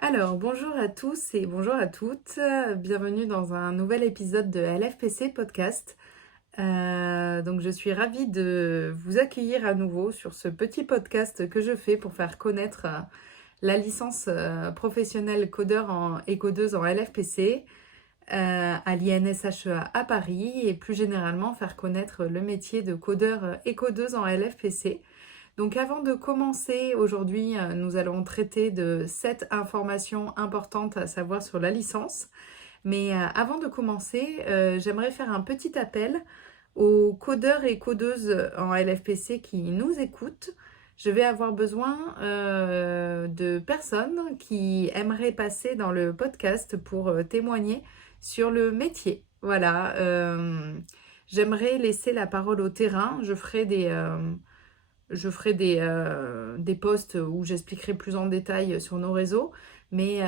Alors, bonjour à tous et bonjour à toutes. Bienvenue dans un nouvel épisode de LFPC Podcast. Donc, je suis ravie de vous accueillir à nouveau sur ce petit podcast que je fais pour faire connaître la licence professionnelle codeur et codeuse en LFPC à l'INSHEA à Paris et plus généralement faire connaître le métier de codeur et codeuse en LFPC. Donc avant de commencer, aujourd'hui, nous allons traiter de 7 informations importantes à savoir sur la licence. Mais avant de commencer, j'aimerais faire un petit appel aux codeurs et codeuses en LFPC qui nous écoutent. Je vais avoir besoin de personnes qui aimeraient passer dans le podcast pour témoigner sur le métier. Voilà, j'aimerais laisser la parole au terrain. Je ferai des posts où j'expliquerai plus en détail sur nos réseaux, mais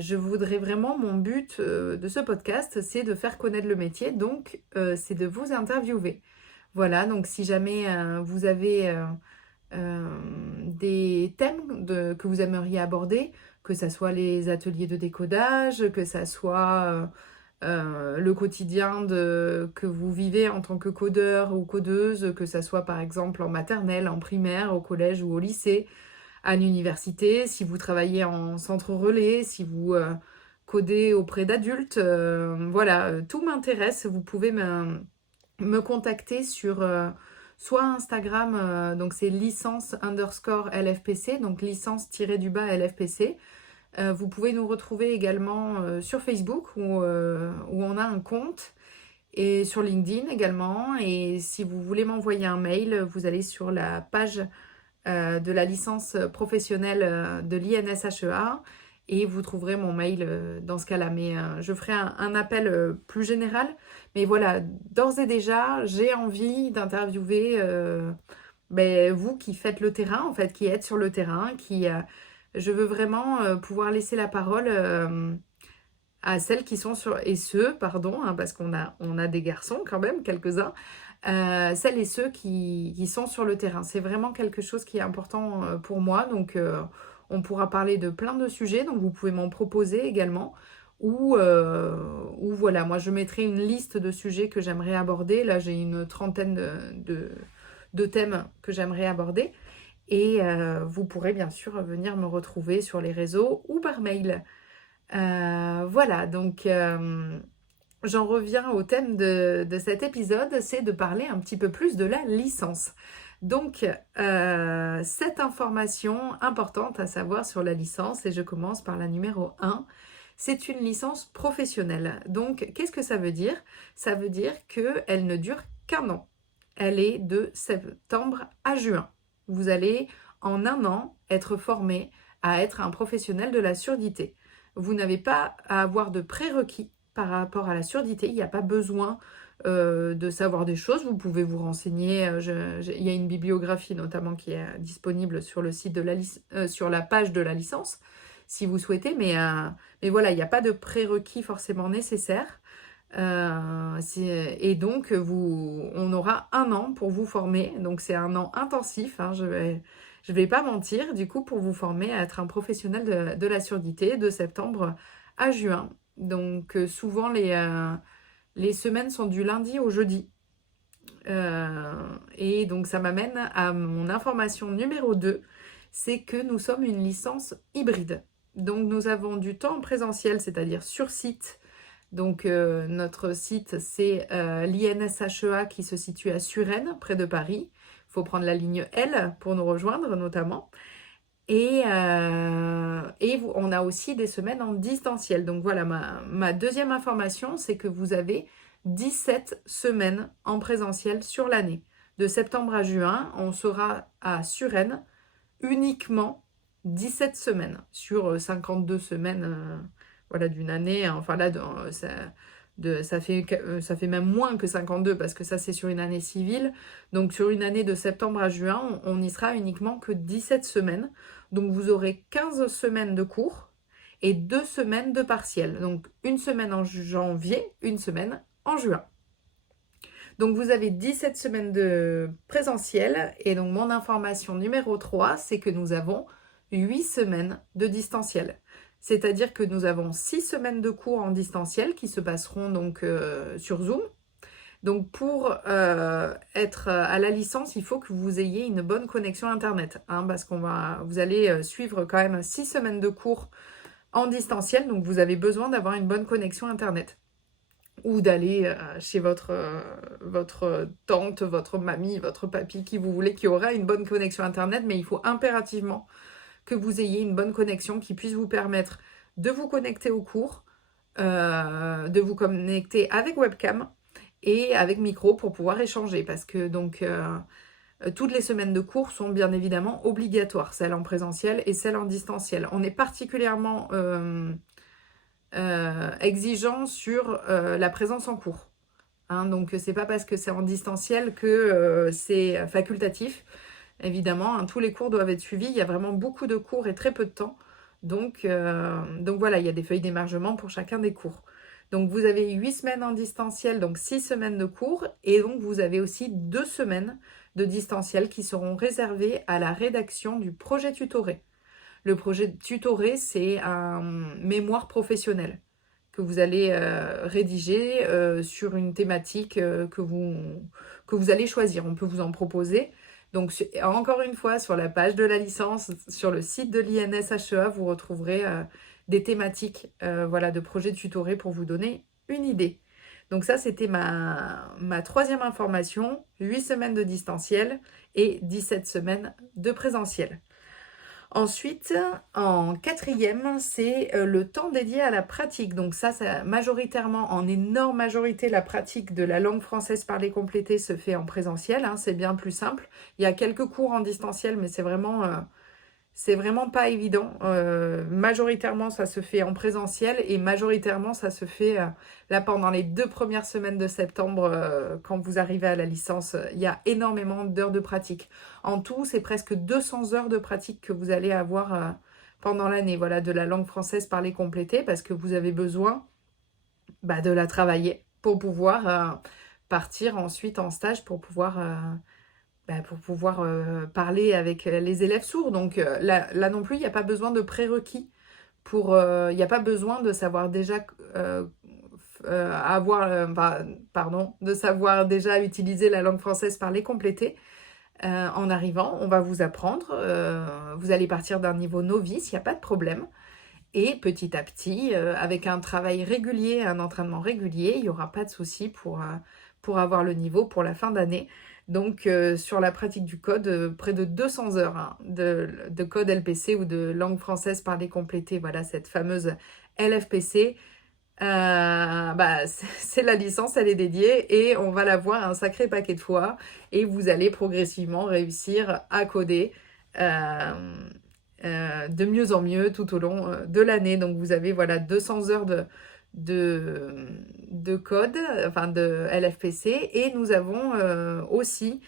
je voudrais vraiment, mon but de ce podcast, c'est de faire connaître le métier, donc c'est de vous interviewer. Voilà, donc si jamais vous avez des thèmes que vous aimeriez aborder, que ce soit les ateliers de décodage, que ce soit le quotidien que vous vivez en tant que codeur ou codeuse, que ça soit par exemple en maternelle, en primaire, au collège ou au lycée, à l'université, si vous travaillez en centre relais, si vous codez auprès d'adultes, voilà, tout m'intéresse. Vous pouvez me contacter sur soit Instagram, donc c'est licence_LFPC, donc licence-du-bas LFPC. Vous pouvez nous retrouver également sur Facebook où on a un compte et sur LinkedIn également. Et si vous voulez m'envoyer un mail, vous allez sur la page de la licence professionnelle de l'INSHEA et vous trouverez mon mail dans ce cas-là. Mais je ferai un appel plus général. Mais voilà, d'ores et déjà, j'ai envie d'interviewer vous qui faites le terrain, en fait, qui êtes sur le terrain, je veux vraiment pouvoir laisser la parole à celles qui sont sur, et ceux, pardon, hein, parce on a des garçons quand même, quelques-uns, celles et ceux qui sont sur le terrain. C'est vraiment quelque chose qui est important pour moi, donc on pourra parler de plein de sujets, donc vous pouvez m'en proposer également, ou voilà, moi je mettrai une liste de sujets que j'aimerais aborder. Là, j'ai une trentaine de thèmes que j'aimerais aborder. Et vous pourrez bien sûr venir me retrouver sur les réseaux ou par mail. Voilà, donc j'en reviens au thème de cet épisode, c'est de parler un petit peu plus de la licence. Donc, cette information importante à savoir sur la licence, et je commence par la numéro 1, c'est une licence professionnelle. Donc, qu'est-ce que ça veut dire? Ça veut dire qu'elle ne dure qu'un an. Elle est de septembre à juin. Vous allez en un an être formé à être un professionnel de la surdité. Vous n'avez pas à avoir de prérequis par rapport à la surdité. Il n'y a pas besoin de savoir des choses. Vous pouvez vous renseigner. Il y a une bibliographie notamment qui est disponible sur le site sur la page de la licence, si vous souhaitez. Mais voilà, il n'y a pas de prérequis forcément nécessaires. Et donc, on aura un an pour vous former. Donc, c'est un an intensif, hein, je vais pas mentir, du coup, pour vous former à être un professionnel de la surdité de septembre à juin. Donc, souvent, les semaines sont du lundi au jeudi. Et donc, ça m'amène à mon information numéro 2, c'est que nous sommes une licence hybride. Donc, nous avons du temps en présentiel, c'est-à-dire sur site. Donc notre site, c'est l'INSHEA qui se situe à Suresnes, près de Paris. Il faut prendre la ligne L pour nous rejoindre notamment. Et on a aussi des semaines en distanciel. Donc voilà, ma deuxième information, c'est que vous avez 17 semaines en présentiel sur l'année. De septembre à juin, on sera à Suresnes uniquement 17 semaines sur 52 semaines voilà, d'une année. Enfin là, ça fait même moins que 52 parce que ça c'est sur une année civile. Donc sur une année de septembre à juin, on n'y sera uniquement que 17 semaines. Donc vous aurez 15 semaines de cours et 2 semaines de partiel. Donc une semaine en janvier, une semaine en juin. Donc vous avez 17 semaines de présentiel et donc mon information numéro 3, c'est que nous avons 8 semaines de distanciel. C'est-à-dire que nous avons 6 semaines de cours en distanciel qui se passeront donc sur Zoom. Donc pour être à la licence, il faut que vous ayez une bonne connexion Internet, hein, parce vous allez suivre quand même 6 semaines de cours en distanciel, donc vous avez besoin d'avoir une bonne connexion Internet. Ou d'aller chez votre tante, votre mamie, votre papy, qui vous voulez, qui aura une bonne connexion Internet, mais il faut impérativement que vous ayez une bonne connexion qui puisse vous permettre de vous connecter au cours, de vous connecter avec webcam et avec micro pour pouvoir échanger. Parce que donc toutes les semaines de cours sont bien évidemment obligatoires, celles en présentiel et celles en distanciel. On est particulièrement exigeant sur la présence en cours. Hein, donc c'est pas parce que c'est en distanciel que c'est facultatif. Évidemment, hein, tous les cours doivent être suivis. Il y a vraiment beaucoup de cours et très peu de temps. Donc voilà, il y a des feuilles d'émargement pour chacun des cours. Donc vous avez 8 semaines en distanciel, donc 6 semaines de cours. Et donc vous avez aussi 2 semaines de distanciel qui seront réservées à la rédaction du projet tutoré. Le projet tutoré, c'est un mémoire professionnel que vous allez rédiger sur une thématique que vous allez choisir. On peut vous en proposer. Donc, encore une fois, sur la page de la licence, sur le site de l'INSHEA, vous retrouverez des thématiques voilà, de projets tutorés pour vous donner une idée. Donc ça, c'était ma 3e information, 8 semaines de distanciel et 17 semaines de présentiel. Ensuite, en 4e, c'est le temps dédié à la pratique. Donc ça, majoritairement, en énorme majorité, la pratique de la langue française parlée complétée se fait en présentiel. Hein, c'est bien plus simple. Il y a quelques cours en distanciel, mais c'est vraiment pas évident. Majoritairement, ça se fait en présentiel et majoritairement, ça se fait là pendant les 2 premières semaines de septembre quand vous arrivez à la licence. Il y a énormément d'heures de pratique. En tout, c'est presque 200 heures de pratique que vous allez avoir pendant l'année, voilà, de la langue française parlée complétée parce que vous avez besoin de la travailler pour pouvoir partir ensuite en stage pour pouvoir parler avec les élèves sourds. Donc là non plus, il n'y a pas besoin de prérequis il n'y a pas besoin de savoir déjà de savoir déjà utiliser la langue française parlée complétée. En arrivant, on va vous apprendre. Vous allez partir d'un niveau novice, il n'y a pas de problème. Et petit à petit, avec un travail régulier, un entraînement régulier, il n'y aura pas de souci pour avoir le niveau pour la fin d'année. Donc sur la pratique du code, près de 200 heures hein, de code LPC ou de langue française parlée complétée, voilà cette fameuse LFPC. C'est la licence, elle est dédiée et on va la voir un sacré paquet de fois et vous allez progressivement réussir à coder de mieux en mieux tout au long de l'année. Donc vous avez voilà 200 heures de code, enfin de LFPC et nous avons aussi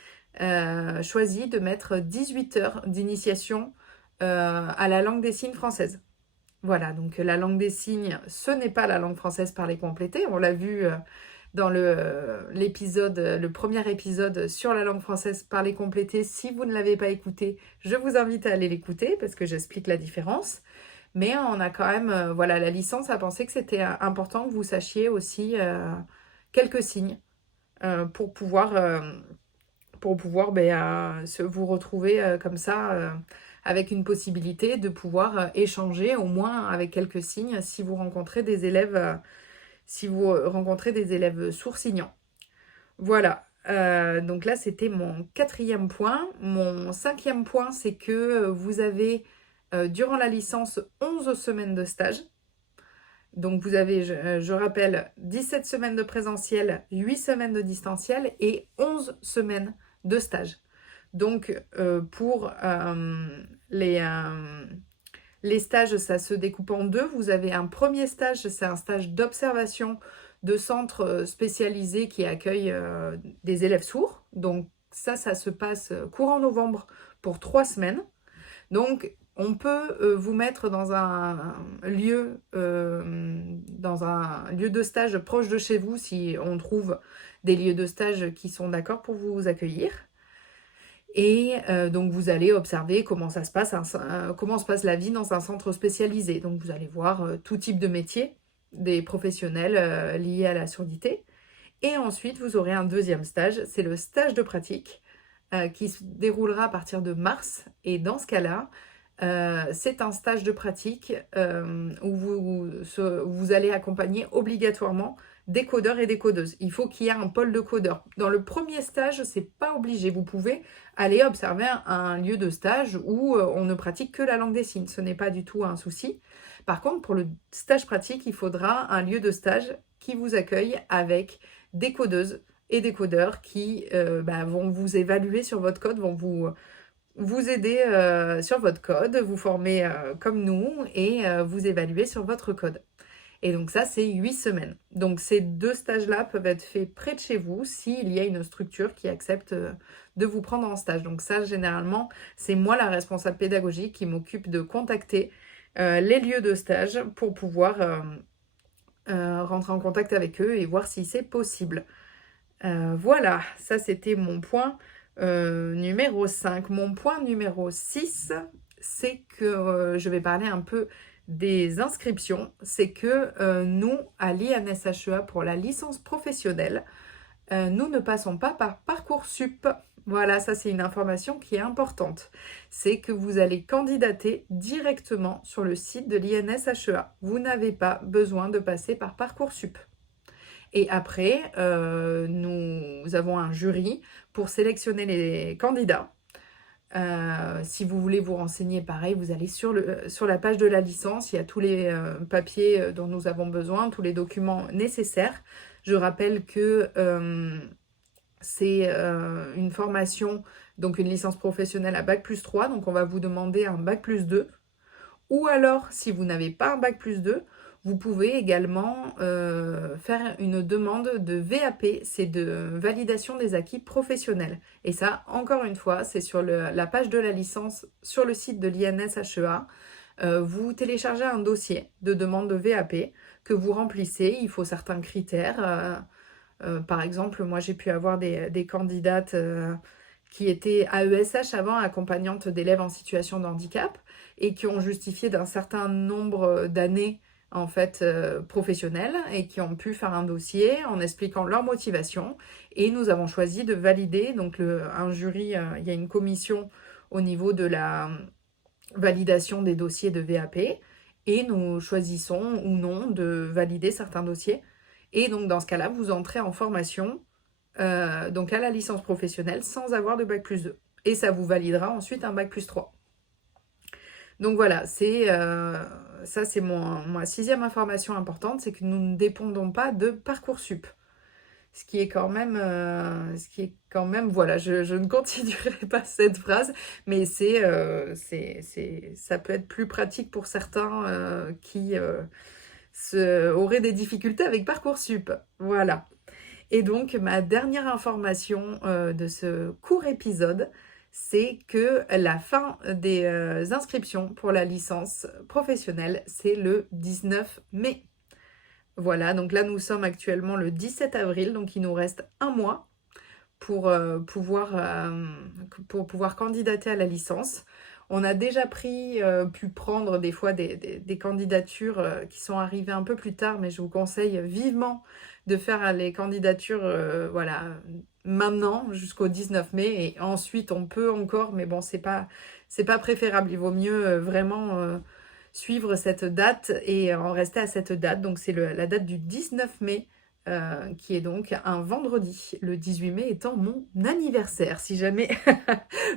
choisi de mettre 18 heures d'initiation à la langue des signes française. Voilà, donc la langue des signes, ce n'est pas la langue française parlée complétée. On l'a vu dans le premier épisode sur la langue française parlée complétée. Si vous ne l'avez pas écouté, je vous invite à aller l'écouter parce que j'explique la différence. Mais on a quand même, la licence a pensé que c'était important que vous sachiez aussi quelques signes pour pouvoir vous retrouver comme ça avec une possibilité de pouvoir échanger au moins avec quelques signes si vous rencontrez des élèves sourds-signants. Voilà. Donc là, c'était mon 4e point. Mon 5e point, c'est que vous avez, durant la licence, 11 semaines de stage. Donc vous avez, je rappelle, 17 semaines de présentiel, 8 semaines de distanciel et 11 semaines de stage. Donc pour les stages, ça se découpe en 2. Vous avez un premier stage, c'est un stage d'observation de centre spécialisé qui accueille des élèves sourds. Donc ça se passe courant novembre pour 3 semaines. Donc on peut vous mettre dans un lieu de stage proche de chez vous si on trouve des lieux de stage qui sont d'accord pour vous accueillir. Et donc vous allez observer comment ça se passe, comment se passe la vie dans un centre spécialisé. Donc vous allez voir tout type de métier, des professionnels liés à la surdité. Et ensuite, vous aurez un deuxième stage, c'est le stage de pratique qui se déroulera à partir de mars. Et dans ce cas-là, c'est un stage de pratique où vous allez accompagner obligatoirement des codeurs et des codeuses. Il faut qu'il y ait un pôle de codeurs. Dans le premier stage, c'est pas obligé. Vous pouvez aller observer un lieu de stage où on ne pratique que la langue des signes. Ce n'est pas du tout un souci. Par contre, pour le stage pratique, il faudra un lieu de stage qui vous accueille avec des codeuses et des codeurs qui vont vous évaluer sur votre code, vont vous aider sur votre code, vous former comme nous et vous évaluer sur votre code. Et donc ça, c'est 8 semaines. Donc ces deux stages-là peuvent être faits près de chez vous s'il y a une structure qui accepte de vous prendre en stage. Donc ça, généralement, c'est moi la responsable pédagogique qui m'occupe de contacter les lieux de stage pour pouvoir rentrer en contact avec eux et voir si c'est possible. Voilà, ça c'était mon point numéro 5. Mon point numéro 6, c'est que je vais parler un peu des inscriptions. C'est que nous, à l'INSHEA, pour la licence professionnelle, nous ne passons pas par Parcoursup. Voilà, ça c'est une information qui est importante. C'est que vous allez candidater directement sur le site de l'INSHEA. Vous n'avez pas besoin de passer par Parcoursup. Et après, nous avons un jury pour sélectionner les candidats. Si vous voulez vous renseigner, pareil, vous allez sur la page de la licence, il y a tous les papiers dont nous avons besoin, tous les documents nécessaires. Je rappelle que c'est une formation, donc une licence professionnelle à Bac+3, donc on va vous demander un Bac+2. Ou alors, si vous n'avez pas un Bac+2, vous pouvez également faire une demande de VAP, c'est de validation des acquis professionnels. Et ça, encore une fois, c'est sur la page de la licence sur le site de l'INSHEA. Vous téléchargez un dossier de demande de VAP que vous remplissez. Il faut certains critères. Par exemple, moi j'ai pu avoir des candidates qui étaient AESH avant, accompagnantes d'élèves en situation de handicap, et qui ont justifié d'un certain nombre d'années en fait professionnelles et qui ont pu faire un dossier en expliquant leur motivation. Et nous avons choisi de valider, donc un jury, il y a une commission au niveau de la validation des dossiers de VAP, et nous choisissons ou non de valider certains dossiers. Et donc dans ce cas-là, vous entrez en formation donc à la licence professionnelle sans avoir de Bac+2. Et ça vous validera ensuite un Bac+3. Donc voilà, ça c'est ma 6e information importante, c'est que nous ne dépendons pas de Parcoursup. Ce qui est quand même, voilà, je ne continuerai pas cette phrase, mais ça peut être plus pratique pour certains qui auraient des difficultés avec Parcoursup. Voilà. Et donc, ma dernière information de ce court épisode, c'est que la fin des inscriptions pour la licence professionnelle, c'est le 19 mai. Voilà, donc là, nous sommes actuellement le 17 avril, donc il nous reste un mois pour pouvoir candidater à la licence. On a déjà pu prendre des fois des candidatures qui sont arrivées un peu plus tard, mais je vous conseille vivement de faire les candidatures maintenant jusqu'au 19 mai. Et ensuite, on peut encore, mais bon, c'est pas préférable. Il vaut mieux vraiment suivre cette date et en rester à cette date. Donc, c'est la date du 19 mai. Qui est donc un vendredi, le 18 mai étant mon anniversaire. Si jamais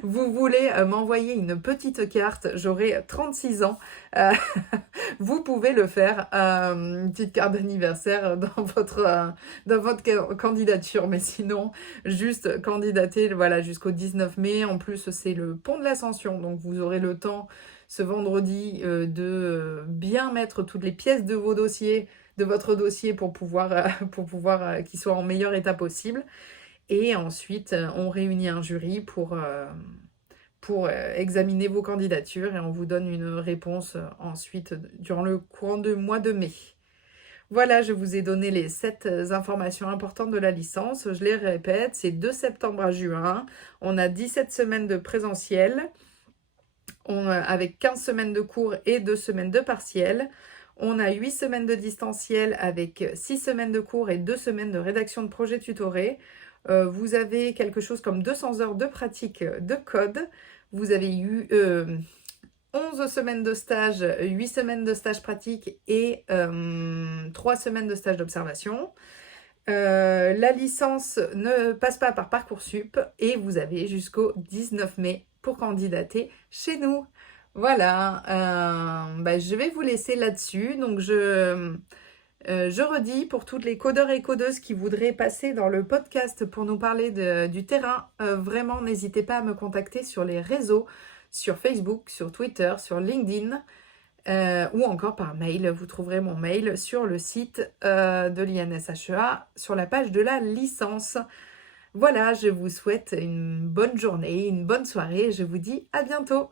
vous voulez m'envoyer une petite carte, j'aurai 36 ans, vous pouvez le faire, une petite carte d'anniversaire dans votre candidature, mais sinon, juste candidater voilà, jusqu'au 19 mai. En plus, c'est le pont de l'Ascension, donc vous aurez le temps ce vendredi de bien mettre toutes les pièces de votre dossier pour pouvoir qu'il soit en meilleur état possible. Et ensuite, on réunit un jury pour examiner vos candidatures et on vous donne une réponse ensuite durant le courant du mois de mai. Voilà, je vous ai donné les 7 informations importantes de la licence. Je les répète, c'est de septembre à juin. On a 17 semaines de présentiel, avec 15 semaines de cours et 2 semaines de partiel. On a 8 semaines de distanciel avec 6 semaines de cours et 2 semaines de rédaction de projet tutoré. Vous avez quelque chose comme 200 heures de pratique de code. Vous avez eu 11 semaines de stage, 8 semaines de stage pratique et 3 semaines de stage d'observation. La licence ne passe pas par Parcoursup et vous avez jusqu'au 19 mai pour candidater chez nous. Voilà, je vais vous laisser là-dessus. Donc, je redis pour toutes les codeurs et codeuses qui voudraient passer dans le podcast pour nous parler du terrain, vraiment n'hésitez pas à me contacter sur les réseaux, sur Facebook, sur Twitter, sur LinkedIn ou encore par mail. Vous trouverez mon mail sur le site de l'INSHEA sur la page de la licence. Voilà, je vous souhaite une bonne journée, une bonne soirée et je vous dis à bientôt.